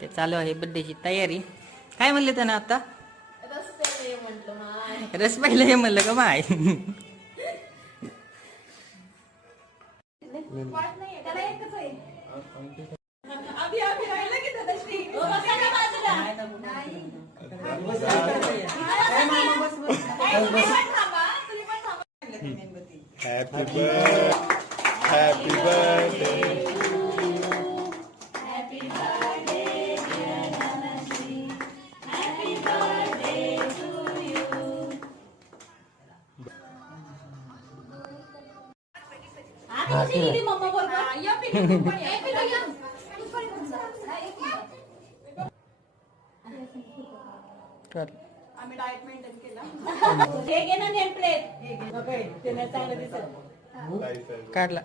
ते चालू आहे बड्डेची तयारी. काय म्हणले त्यानं आता? रस पाहिलं हे म्हणलं का माय. Happy birthday. Happy birthday. Happy birthday, dear Dhanashree. Happy birthday to you. आता कशी गेली मम्मा बरोबर? या पिकू पण या. आम्ही डाएट मेंटेन केला. हे घे ना नेम प्लेट. हे घे. ओके, ते नाही चांगलं दिसत. काढला.